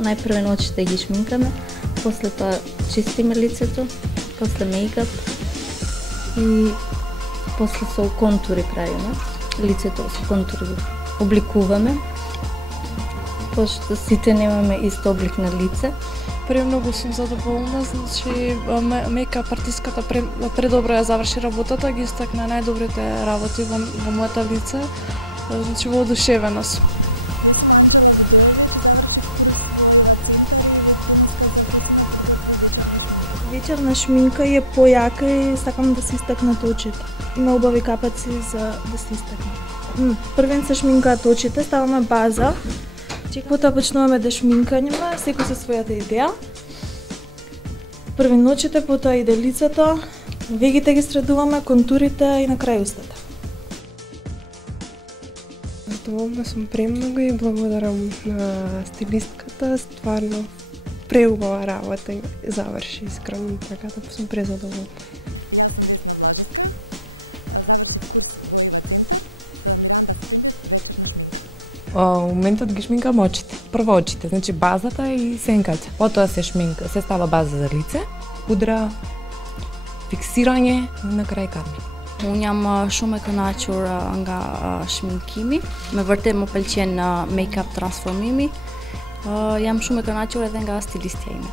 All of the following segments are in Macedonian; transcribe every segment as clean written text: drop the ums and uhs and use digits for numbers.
најпрво очите ги шминкаме, после тоа чистиме лицето, после мејкап и после со контури правиме. Лицето со контури го обликуваме, пошто сите немаме ист облик на лице. Премногу сум задоволна, значи мејкап артистката предобро ја заврши работата, ги истакна најдобрите работи во моето лице, значи воодушевена сум. Вечерна шминка е појака и сакам да се истакнат очите. Има убави капаци за да се истакнат. Првен се шминкаат очите, ставаме база. Потоа почнуваме да шминкаме, секој со својата идеја. Први очите, потоа иде лицето, вегите ги средуваме, контурите и на крај устата. Задоволна сум премногу и благодарам на стилистката, стварно преубава работа и заврши искрено, така да сум презадоволна. У моментот ги шминкам очите. Прво очите, значи базата и сенката. Потоа се шминка, се става база за лице, пудра, фиксирање и на крај кармин. Unë jam shumë e kënaqur nga shminkimi, me vërtet më pëlqen make-up transformimi. Jam shumë e kënaqur edhe nga stilistja ime.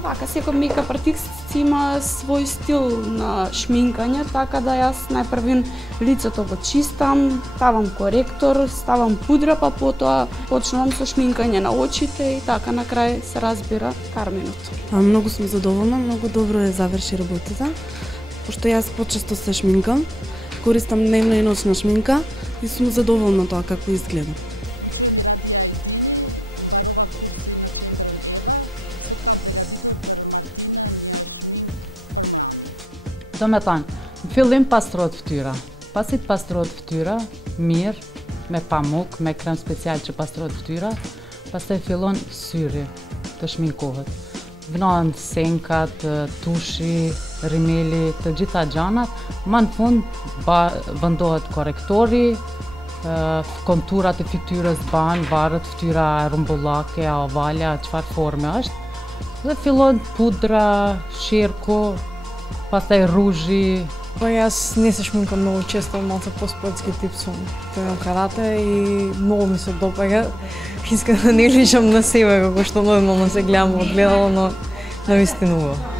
Вака, секој мејкап артист има свој стил на шминкање, така да јас најпрвин лицето го чистам, ставам коректор, ставам пудра, па потоа почнувам со шминкање на очите и така на крај се разбира карминот. Многу сум задоволна, многу добро е заврши работата, пошто јас почесто се шминкам, користам дневна и ночна шминка и сум задоволна тоа како изгледа. Do me thanë, në fillim pastrohet fytyra, pasi të pastrohet fytyra, mirë, me pamuk, me krem special që pastrohet fytyra, pastaj fillon syri të shminkohet. Vnohen senkat, tushi, rimeli, të gjitha gjanat, ma në fund vendohet korektori, konturat e fytyrës ban, varet fytyra rumbullake, ovale, çfarë forme është, dhe fillon pudra, shirku, pastaj ruzhi. Јас не се шминкам многу често, малце по-спортски тип сум. Тренирам карате и многу ми се допаѓа. Искам да не личам на себе како што нормално се гледам во огледало, но навистина убаво.